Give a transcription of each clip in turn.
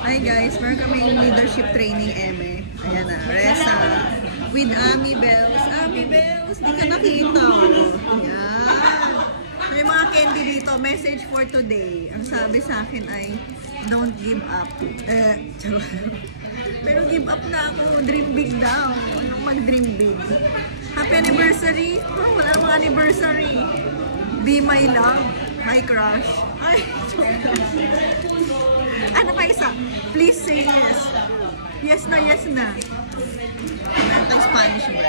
Hi guys, meron kami yung leadership training eme. Ayan na, Reza. With Ami Bells. Ami Bells, di ka nakita. Ayan. May mga candy dito. Message for today. Ang sabi sa akin ay, don't give up. Pero give up na ako. Dream big daw. Anong mag-dream big? Happy anniversary. Oh, wala namang anniversary. Be my love. My crush. Ay, ano pa isa? Please say yes. Yes na, yes na. Ito Spanish ba?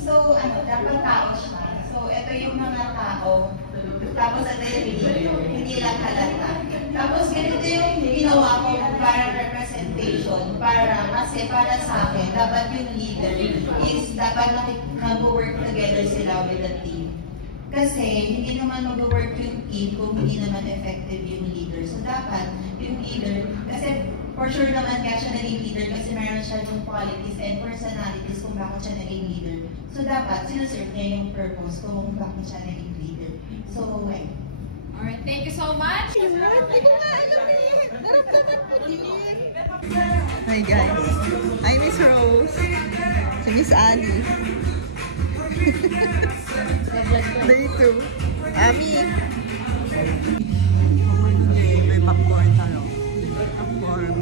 So, dapat tao siya. So, ito yung mga tao. Tapos, hindi lang halata. Tapos, ganito yung ginawa ko para representation. Kasi para sa akin, dapat yung leader is dapat mag-work together sila with the team. Kasi, hindi naman mag-work yung team kung hindi naman effective yung leader. So, dapat yung leader, kasi for sure naman kaya siya naging leader kasi meron siya yung qualities and personalities kung bakit siya naging leader. So, dapat sinaserve niya yung purpose kung bakit siya naging leader. So, alright, thank you so much. Hindi ko nga alam eh. Naramdaman ko din. Hi guys. Hi Miss Rose. Si Miss Ali. Day 2. Ami. May popcorn tayo. Popcorn.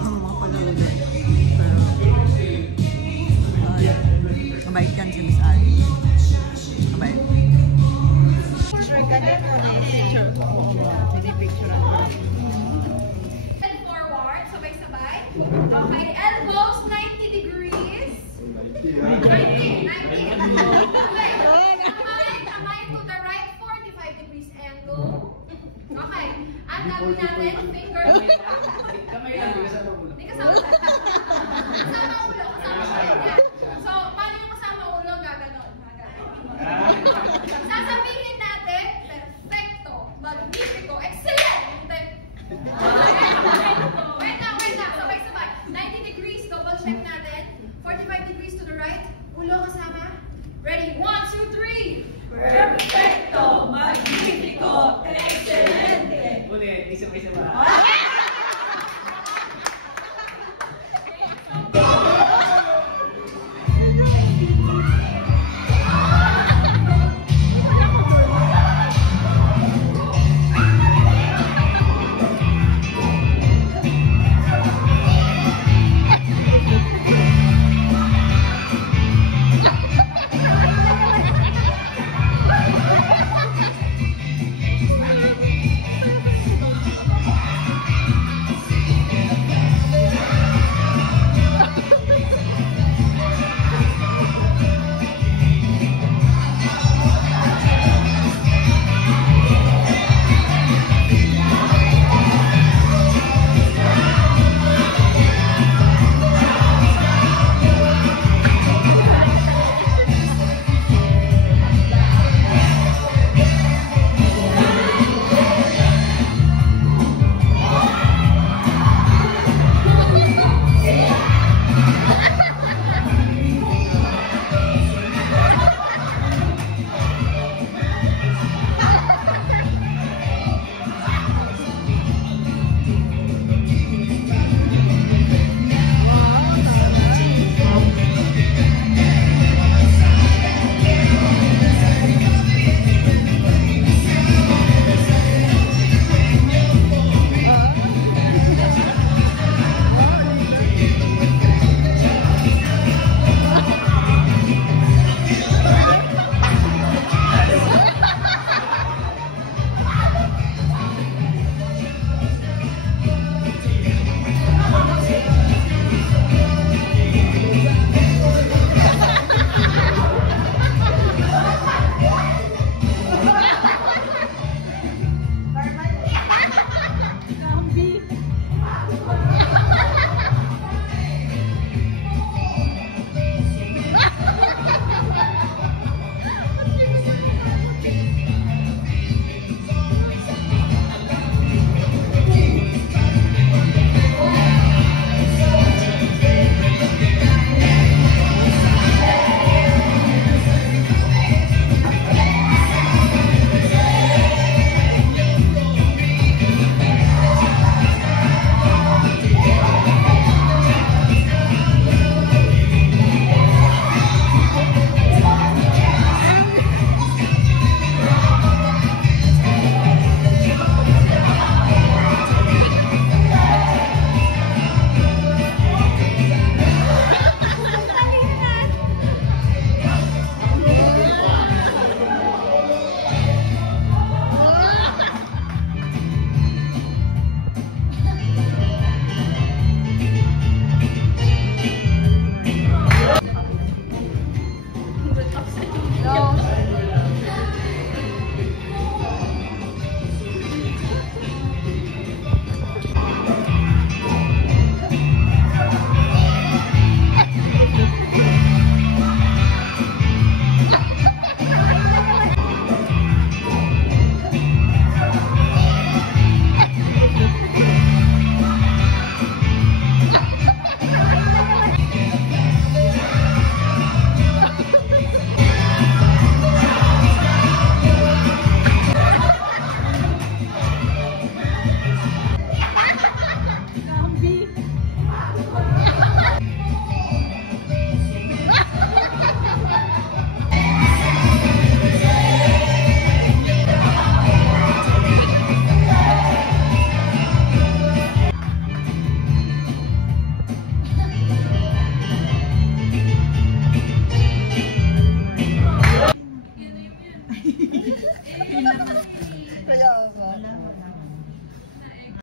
Mga palulugan. Pero, mabait yan si Miss Ali. Mabait. Picture ka na picture. Pinipicture ako. And forward, sabay-sabay. Okay, elbows 90 degrees. 90. Okay. Kamay to the right, 45 degrees angle. Okay. Ang gagawin natin, fingers. Kamay lang, Hindi kasama. Kasama ulo. So, paano yung kasama ulo? Gaganon. Sasabihin natin, perfecto, magnifico, excelente. Wait lang. Sabay-sabay. 90 degrees, double check natin. 45 degrees to the right. Ulo kasama. Ready? 1, 2, 3. perfecto, magnifico, excelente. Ulit, isa pa.